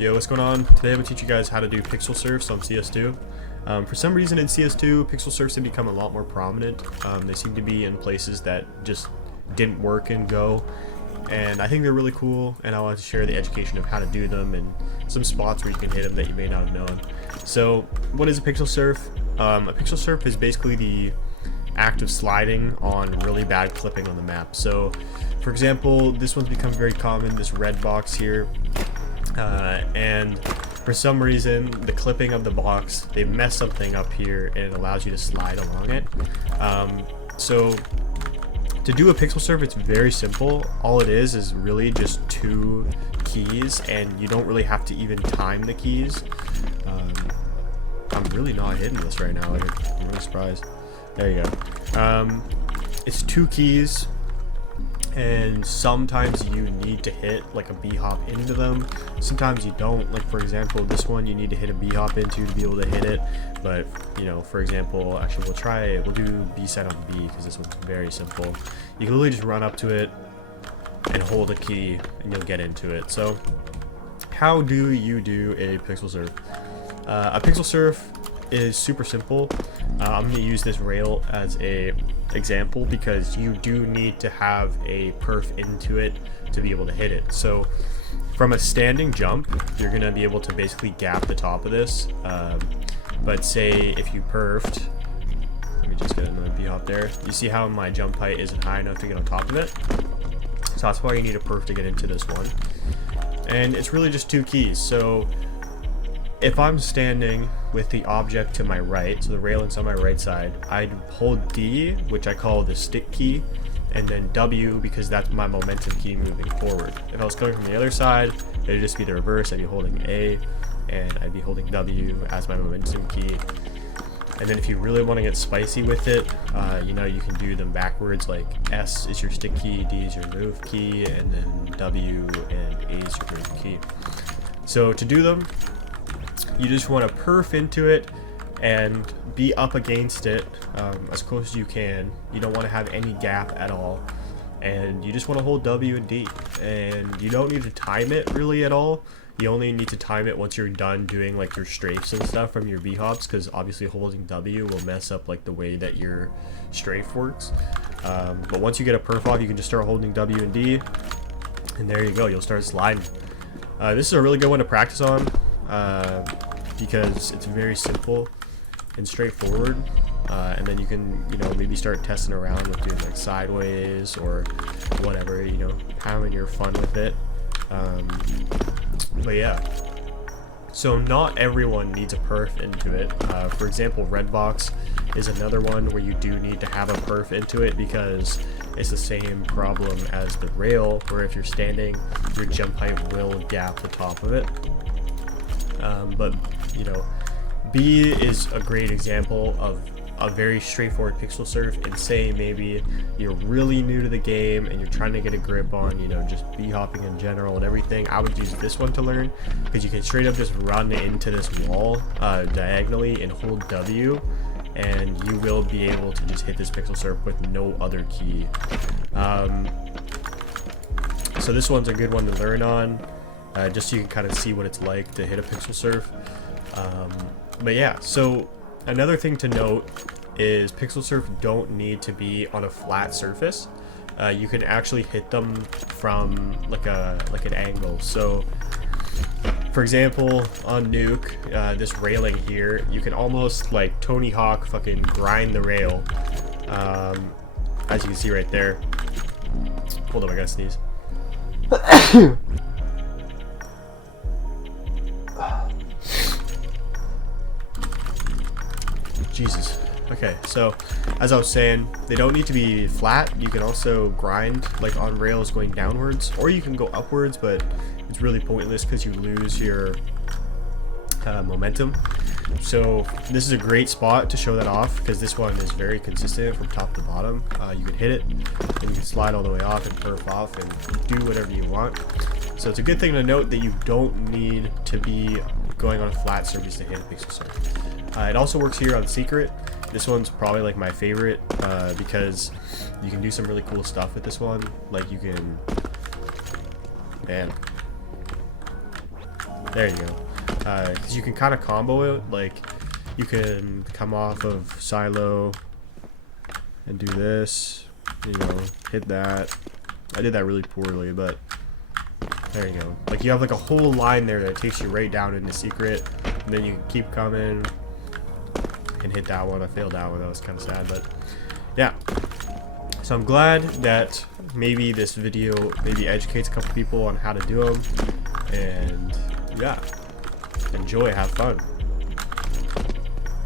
Yo, what's going on? Today I'm going to teach you guys how to do pixel surfs on CS2. For some reason in CS2, pixel surfs have become a lot more prominent. They seem to be in places that just didn't work in Go, and I think they're really cool, and I want to share the education of how to do them and some spots where you can hit them that you may not have known. So what is a pixel surf? A pixel surf is basically the act of sliding on really bad clipping on the map. So for example, this one's become very common, this red box here. And for some reason the clipping of the box, they mess something up here and it allows you to slide along it. So to do a pixel surf, it's very simple. All it is really just 2 keys, and you don't really have to even time the keys. I'm really not hitting this right now. I'm really surprised. There you go. It's 2 keys, and sometimes you need to hit like a Bhop into them, sometimes you don't. Like for example, this one you need to hit a Bhop into to be able to hit it, but you know, for example, actually we'll do B side on B because this one's very simple. You can literally just run up to it and hold a key and you'll get into it. So how do you do a pixel surf? A pixel surf is super simple. I'm going to use this rail as a example because you do need to have a perf into it to be able to hit it. So from a standing jump, you're going to be able to basically gap the top of this, but say if you perfed, let me just get another Bhop there. You see how my jump height isn't high enough to get on top of it? So that's why you need a perf to get into this one. And it's really just 2 keys. So if I'm standing with the object to my right, so the railing's on my right side, I'd hold D, which I call the stick key, and then W because that's my momentum key moving forward. If I was coming from the other side, it'd just be the reverse. I'd be holding A, and I'd be holding W as my momentum key. And then if you really want to get spicy with it, you know, you can do them backwards, like S is your stick key, D is your move key, and then W and A is your move key. So to do them, you just want to perf into it and be up against it as close as you can. You don't want to have any gap at all, and you just want to hold W and D, and you don't need to time it really at all. You only need to time it once you're done doing like your strafes and stuff from your Bhops, because obviously holding W will mess up like the way that your strafe works. But once you get a perf off, you can just start holding W and D, and there you go, you'll start sliding. This is a really good one to practice on because it's very simple and straightforward, and then you can, you know, maybe start testing around with doing like sideways or whatever, you know, having your fun with it. But yeah, so not everyone needs a perf into it. For example, red box is another one where you do need to have a perf into it because it's the same problem as the rail, where if you're standing, your jump height will gap the top of it. But you know, B is a great example of a very straightforward pixel surf, and say maybe you're really new to the game and you're trying to get a grip on, you know, just Bhopping in general and everything. I would use this one to learn because you can straight up just run into this wall diagonally and hold W, and you will be able to just hit this pixel surf with no other key. So this one's a good one to learn on, just so you can kind of see what it's like to hit a pixel surf. But yeah, so another thing to note is pixel surf don't need to be on a flat surface. You can actually hit them from like an angle. So for example, on Nuke, this railing here, you can almost like Tony Hawk fucking grind the rail, as you can see right there. Hold on, I gotta sneeze. Jesus. Okay, so as I was saying, they don't need to be flat. You can also grind like on rails going downwards, or you can go upwards, but it's really pointless because you lose your momentum. So this is a great spot to show that off because this one is very consistent from top to bottom. You can hit it and you can slide all the way off and perf off and do whatever you want. So it's a good thing to note that you don't need to be going on a flat surface to hit a pixel surf. It also works here on Secret. This one's probably like my favorite because you can do some really cool stuff with this one. Like you can, man, There you go. Because you can kind of combo it. Like, you can come off of silo and do this. You know, hit that. I did that really poorly, but there you go. Like, you have like a whole line there that takes you right down into secret, and then you can keep coming and hit that one. I failed that one. That was kind of sad, but yeah. So I'm glad that maybe this video maybe educates a couple people on how to do them, and yeah, enjoy, have fun.